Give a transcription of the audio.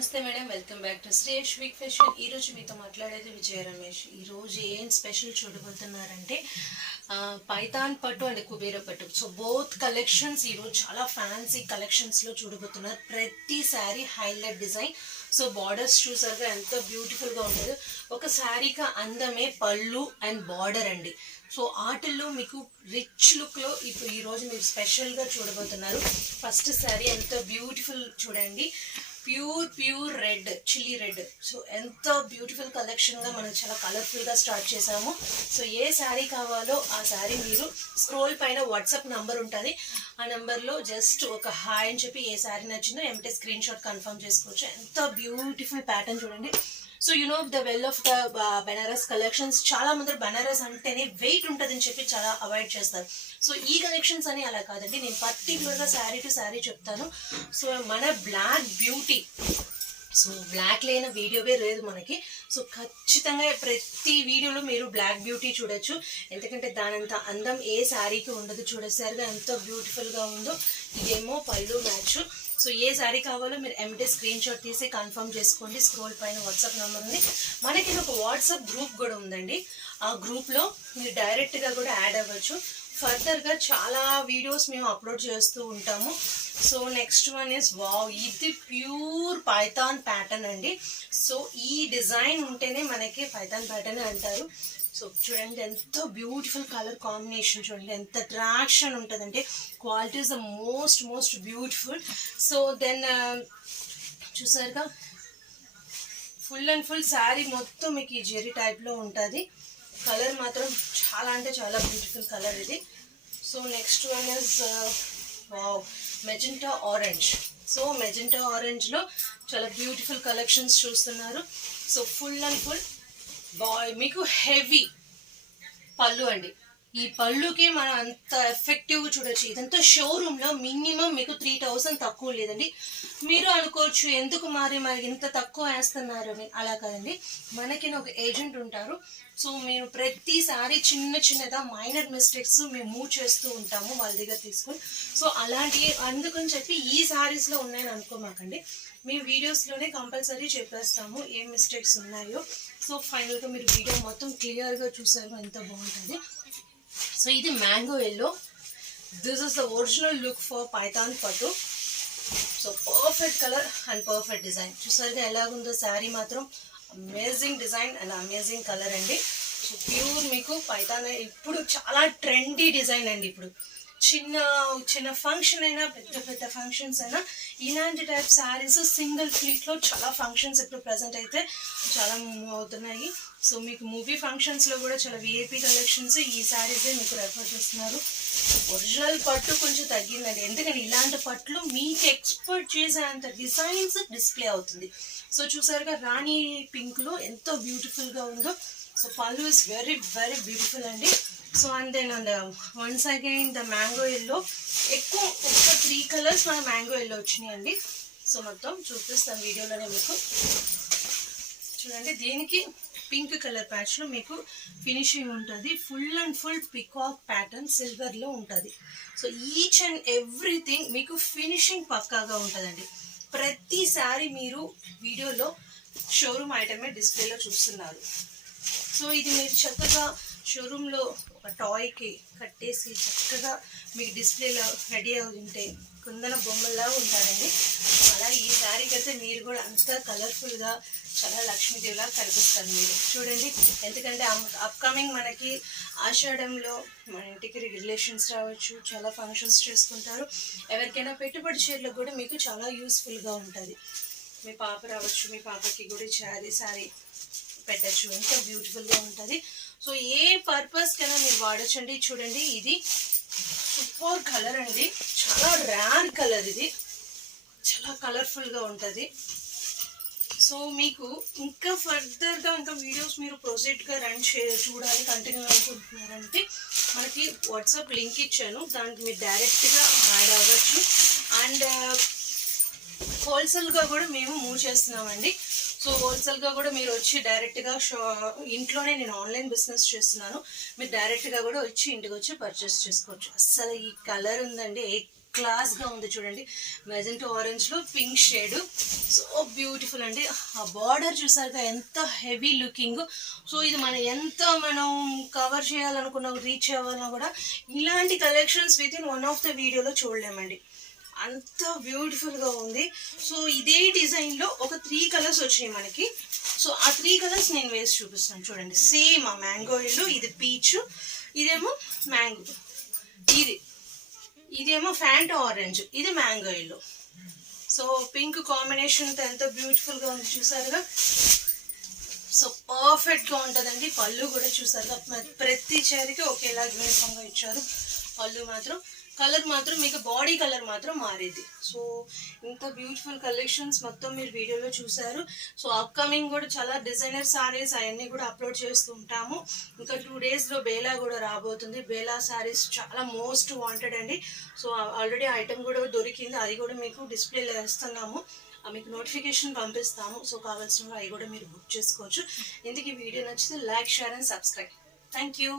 నమస్తే madam, welcome back to Shri week fashion. ఈరోజు మీతో మాట్లాడేది విజయ రమేష్. ఈరోజు ఏం స్పెషల్ చూడబోతున్నారంటే పైతాన్ పట్టు అండ్ కుబేర పట్టు. సో బోత్ కలెక్షన్స్ ఈరోజు చాలా ఫ్యాన్సీ కలెక్షన్స్లో చూడబోతున్నారు. ప్రతి sari highlight design. So borders చూసారుగా ఎంత బ్యూటిఫుల్గా ఉంటుందో. ఒక శారీకి అందమే పళ్ళు అండ్ బార్డర్ అండి. సో ఆటల్లో మీకు రిచ్ లుక్లో ఇప్పుడు ఈరోజు మీరు స్పెషల్గా చూడబోతున్నారు. ఫస్ట్ శారీ ఎంత బ్యూటిఫుల్ చూడండి, pure red, chilli red. So ఎంత బ్యూటిఫుల్ కలెక్షన్గా మనం చాలా కలర్ఫుల్గా స్టార్ట్ చేసాము. సో ఏ శారీ కావాలో ఆ శారీ మీరు స్క్రోల్ పైన వాట్సాప్ నెంబర్ ఉంటుంది. ఆ నెంబర్లో జస్ట్ ఒక హాయ్ అని చెప్పి ఏ శారీ నచ్చిందో ఏమిటే స్క్రీన్ షాట్ కన్ఫర్మ్ చేసుకోవచ్చు. ఎంత బ్యూటిఫుల్ ప్యాటర్న్ చూడండి. So you know the well of the Banaras collections. చాలా మంది బెనారస్ అంటేనే వెయిట్ ఉంటుందని చెప్పి చాలా అవాయిడ్ చేస్తారు. సో ఈ కలెక్షన్స్ అని అలా కాదండి, నేను పర్టికులర్గా శారీ టు శారీ చెప్తాను. సో మన బ్లాక్ బ్యూటీ, సో బ్లాక్ లేని వీడియోవే లేదు మనకి. సో ఖచ్చితంగా ప్రతి వీడియోలో మీరు బ్లాక్ బ్యూటీ చూడొచ్చు, ఎందుకంటే దానంత అందం ఏ శారీకి ఉండదు. చూడేసరిగా ఎంత బ్యూటిఫుల్గా ఉందో. ఇదేమో పళ్ళు మ్యాచ్. సో ఏ శారీ కావాలో మీరు ఎంటే స్క్రీన్ షాట్ తీసి కన్ఫర్మ్ చేసుకోండి. స్క్రోల్ పైన వాట్సాప్ నెంబర్ ఉంది. మనకి ఒక వాట్సాప్ గ్రూప్ కూడా ఉందండి. ఆ గ్రూప్లో మీరు డైరెక్ట్గా కూడా యాడ్ అవ్వచ్చు. ఫర్దర్గా చాలా వీడియోస్ మేము అప్లోడ్ చేస్తూ ఉంటాము. So next one is wow, ఇది ప్యూర్ పైథాన్ ప్యాటర్న్ అండి. సో ఈ డిజైన్ ఉంటేనే మనకి పైథాన్ ప్యాటర్న్ అంటారు. సో చూడండి ఎంత బ్యూటిఫుల్ కలర్ కాంబినేషన్, చూడండి ఎంత అట్రాక్షన్ ఉంటుందంటే. Quality is the most beautiful. So then చూసారుగా ఫుల్ అండ్ ఫుల్ శారీ మొత్తం మీకు ఈ జెరీ టైప్లో ఉంటుంది. కలర్ మాత్రం చాలా అంటే చాలా బ్యూటిఫుల్ కలర్ ఇది. So next one is wow, magenta orange. So magenta ఆరెంజ్లో చాలా బ్యూటిఫుల్ కలెక్షన్స్ చూస్తున్నారు. సో ఫుల్ అండ్ ఫుల్ మీకు హెవీ పళ్ళు అండి. ఈ పళ్ళుకి మనం అంత ఎఫెక్టివ్గా చూడొచ్చు. ఇదంతా షోరూంలో మినిమం మీకు 3000 తక్కువ లేదండి. మీరు అనుకోవచ్చు ఎందుకు మరి ఇంత తక్కువ వేస్తున్నారు అని. అలా కాదండి, మనకి ఒక ఏజెంట్ ఉంటారు. సో మేము ప్రతిసారి చిన్నదా మైనర్ మిస్టేక్స్ మేము మూవ్ చేస్తూ ఉంటాము వాళ్ళ దగ్గర తీసుకుని. సో అలాంటివి అందుకని చెప్పి ఈ శారీస్లో ఉన్నాయని అనుకోమాకండి, మీ వీడియోస్లోనే కంపల్సరీ చెప్పేస్తాము ఏం మిస్టేక్స్ ఉన్నాయో. సో ఫైనల్గా మీరు వీడియో మొత్తం క్లియర్గా చూసారు, ఎంత బాగుంటుంది. సో ఇది mango yellow. This is the original look for python పట్టు. So perfect colour and perfect design. చూసారుగా ఎలాగుందో శారీ మాత్రం amazing design and amazing colour అండి. సో ప్యూర్ మీకు పైథాన్ ఇప్పుడు చాలా ట్రెండీ డిజైన్ అండి. ఇప్పుడు చిన్న ఫంక్షన్ అయినా పెద్ద ఫంక్షన్స్ అయినా ఇలాంటి టైప్ శారీస్ సింగిల్ ఫ్లీట్లో చాలా ఫంక్షన్స్ ఇప్పుడు ప్రజెంట్ అయితే చాలా మూవ్ అవుతున్నాయి. సో మీకు మూవీ ఫంక్షన్స్లో కూడా చాలా విఐపీ కలెక్షన్స్ ఈ శారీసే మీకు రెఫర్ చేస్తున్నారు. ఒరిజినల్ పట్టు కొంచెం తగ్గిందండి, ఎందుకంటే ఇలాంటి పట్లు మీకు ఎక్స్పెక్ట్ చేసేంత డిజైన్స్ డిస్ప్లే అవుతుంది. సో చూసారుగా రాణి పింక్లో ఎంతో బ్యూటిఫుల్గా ఉందో. సో పళ్ళు ఇస్ వెరీ బ్యూటిఫుల్ అండి. So and then once again the mango yellow. ఎక్కువ ఒక 3 కలర్స్ మన మ్యాంగో ఎల్లో వచ్చినాయండి. సో మొత్తం చూపిస్తాను వీడియోలోనే మీకు. చూడండి దీనికి పింక్ కలర్ ప్యాచ్లో మీకు ఫినిషింగ్ ఉంటుంది. Full and full peacock pattern సిల్వర్లో ఉంటుంది. సో ఈచ్ అండ్ ఎవ్రీథింగ్ మీకు ఫినిషింగ్ పక్కాగా ఉంటుందండి. ప్రతిసారి మీరు వీడియోలో షోరూమ్ ఐటమే డిస్ప్లేలో చూస్తున్నారు. సో ఇది మీరు చక్కగా షోరూంలో ఒక టాయ్కి కట్టేసి చక్కగా మీకు డిస్ప్లేలో రెడీ అవుతుంటే కుందన బొమ్మల్లా ఉంటారండి. అలా ఈ శారీకి అయితే మీరు కూడా అంత కలర్ఫుల్గా చాలా లక్ష్మీదేవిలా కనిపిస్తారు మీరు. చూడండి, ఎందుకంటే అప్కమింగ్ మనకి ఆషాఢంలో మన ఇంటికి రిలేషన్స్ రావచ్చు, చాలా ఫంక్షన్స్ చేసుకుంటారు. ఎవరికైనా పెట్టుబడి చీరలకు కూడా మీకు చాలా యూస్ఫుల్గా ఉంటుంది. మీ పాప రావచ్చు, మీ పాపకి కూడా శారీ పెట్టచ్చు, ఎంత బ్యూటిఫుల్గా ఉంటుంది. సో ఏ పర్పస్ కైనా మీరు వాడచ్చండి. చూడండి ఇది సూపర్ కలర్ అండి, చాలా రేర్ కలర్, ఇది చాలా కలర్ఫుల్గా ఉంటుంది. సో మీకు ఇంకా ఫర్దర్గా ఇంకా వీడియోస్ మీరు ప్రొసీడ్గా రన్ చూడాలి కంటిన్యూ అనుకుంటున్నారంటే మనకి వాట్సాప్ లింక్ ఇచ్చాను, దానికి మీరు డైరెక్ట్గా యాడ్ అవ్వచ్చు. అండ్ హోల్సేల్గా కూడా మేము మూవ్ చేస్తున్నామండి. సో హోల్సేల్గా కూడా మీరు వచ్చి డైరెక్ట్గా ఇంట్లోనే నేను ఆన్లైన్ బిజినెస్ చేస్తున్నాను, మీరు డైరెక్ట్గా కూడా వచ్చి ఇంటికి వచ్చి పర్చేస్ చేసుకోవచ్చు. అస్సలు ఈ కలర్ ఉందండి క్లాస్ గా ఉంది చూడండి. మెజెంటా ఆరెంజ్ లో పింక్ షేడ్, సో బ్యూటిఫుల్ అండి. ఆ బార్డర్ చూసారుగా ఎంత హెవీ లుకింగ్. సో ఇది మనం కవర్ చేయాలనుకున్నా, రీచ్ అవ్వాలన్నా కూడా ఇలాంటి collections with in one of the వీడియోలో చూడలేమండి, అంత బ్యూటిఫుల్ గా ఉంది. సో ఇదే డిజైన్ లో ఒక 3 కలర్స్ వచ్చాయి మనకి. సో ఆ 3 కలర్స్ నేను వేసి చూపిస్తాను చూడండి. సేమ్ ఆ మ్యాంగో ఎల్లో, ఇది పీచ్, ఇదేమో మ్యాంగో, ఇదేమో ఫ్యాంటా ఆరెంజ్, ఇది mango yellow. So pink combination తో ఎంత బ్యూటిఫుల్ గా ఉంది చూసారుగా. సో పర్ఫెక్ట్ గా ఉంటుందండి. పళ్ళు కూడా చూసారుగా, ప్రతి చీరకి ఒకేలా యూనిఫామ్ గా ఇచ్చారు. పళ్ళు మాత్రం కలర్ మాత్రం మీకు బాడీ కలర్ మాత్రం మారేది. సో ఇంత బ్యూటిఫుల్ కలెక్షన్స్ మొత్తం మీరు వీడియోలో చూసారు. సో అప్కమింగ్ కూడా చాలా డిజైనర్ సారీస్ అవన్నీ కూడా అప్లోడ్ చేస్తూ ఉంటాము. ఇంకా 2 days లో బేలా కూడా రాబోతుంది. బేలా సారీస్ చాలా మోస్ట్ వాంటెడ్ అండి. సో ఆల్రెడీ ఐటమ్ కూడా దొరికింది, అది కూడా మీకు డిస్ప్లేలో వేస్తున్నాము, మీకు నోటిఫికేషన్ పంపిస్తాము. సో కావాల్సిన అవి కూడా మీరు బుక్ చేసుకోవచ్చు. ఇందుకు ఈ వీడియో నచ్చితే like, share and subscribe. Thank you.